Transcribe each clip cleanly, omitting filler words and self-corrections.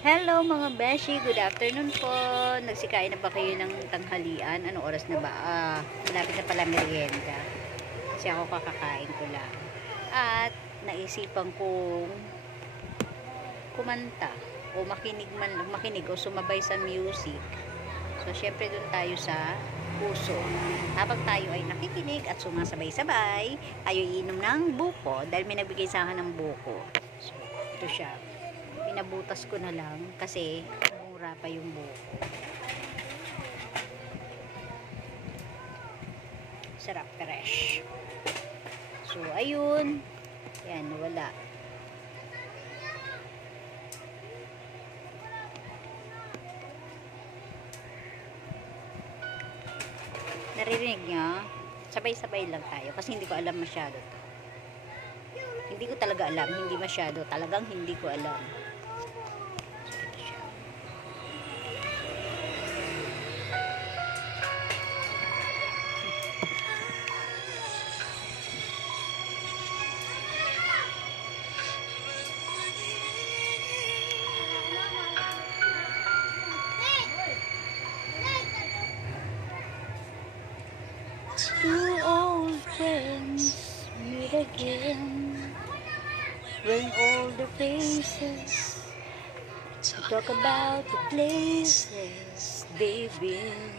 Hello mga beshi, good afternoon po. Nagsikain na ba kayo ng tanghalian? Anong oras na ba? Malapit na pala merienda. Kasi ako kakakain ko lang. At naisipan kong kumanta o makinig o sumabay sa music. So syempre dun tayo sa puso. Habang tayo ay nakikinig at sumasabay-sabay, tayo iinom ng buko dahil may nagbigay sa akin ng buko. So ito siya. Pinabutas ko na lang kasi mura pa yung buko. Sarap, fresh. So ayun, yan, wala. Naririnig niya, sabay-sabay lang tayo kasi hindi ko alam masyado to. Hindi ko talaga alam, hindi masyado, talagang hindi ko alam. Two old friends meet again when older faces talk about the places they've been.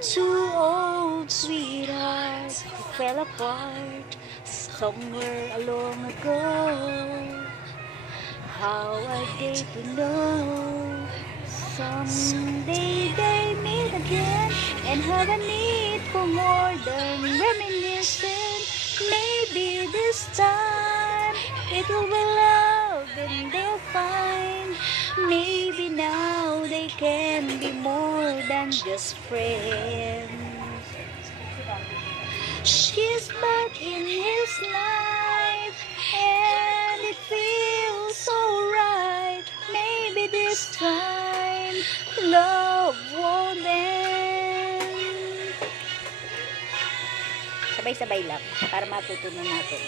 Two old sweethearts who fell apart somewhere long ago. How are they to know? Someday they meet again and have a need for more than reminiscing. Maybe this time it will be love and they'll find. Maybe now they can be more than just friends. She's back in his life and it feels so right. Maybe this time love won't end. Sabay-sabay lang para matutunan natin.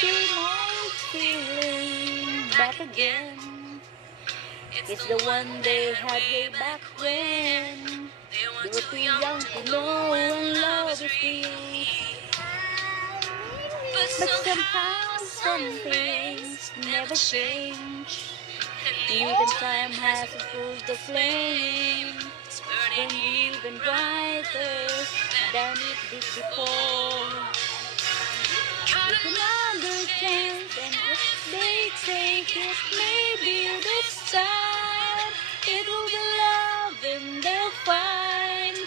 Same old feeling back again. It's the one they had way back when they were too young to know when love is real. But somehow some things never change. Even time hasn't cooled the flame. It's burning even brighter than it did before. With another chance, and if they take it, maybe this time it will be love and they'll find.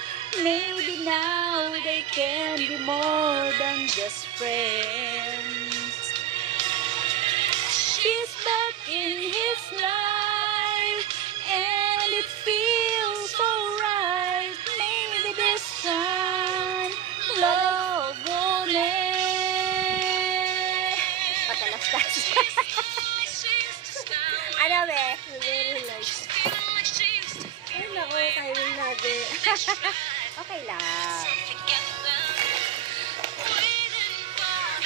Maybe now they can be more than just friends. She's back in his life and it feels so right. Maybe this time love won't end. Patalastas. Ano be? Very light. Ay, naku, timing lagi. Okay lang.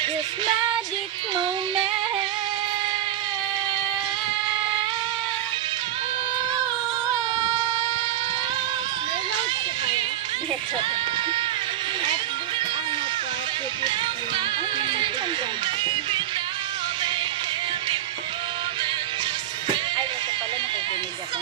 This magic moment. May loud ka kaya? Ito. Ano pa? Pipit mo. Ay, ito pala nakikinig ako.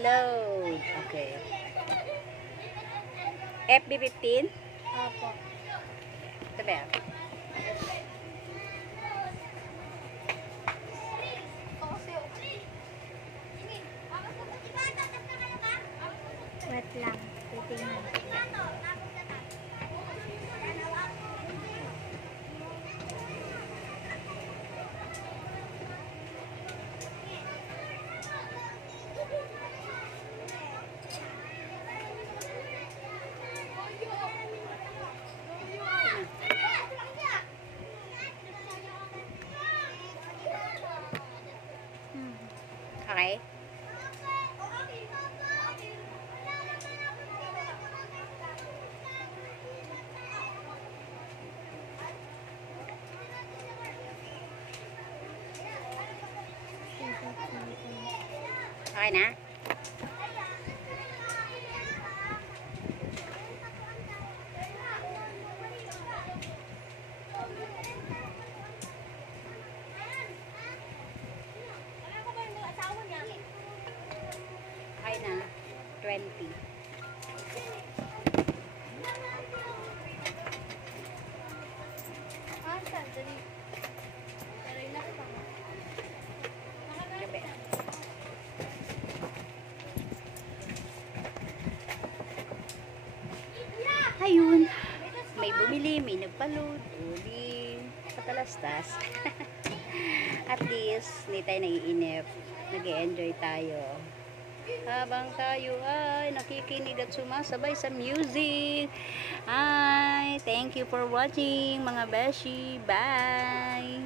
Load. Okay. FB15? Opo. Ito ba? Wait lang. Titingnan. malaki? Okay na? Okay na. 20. Gabi. Ayun. May bumili, may nagpa-load. Uli. Patalastas. At least, hindi tayo naiinip. Nag-e-enjoy tayo. Habang tayo ay nakikinig at sumasabay sa music. Hi! Thank you for watching mga beshi. Bye!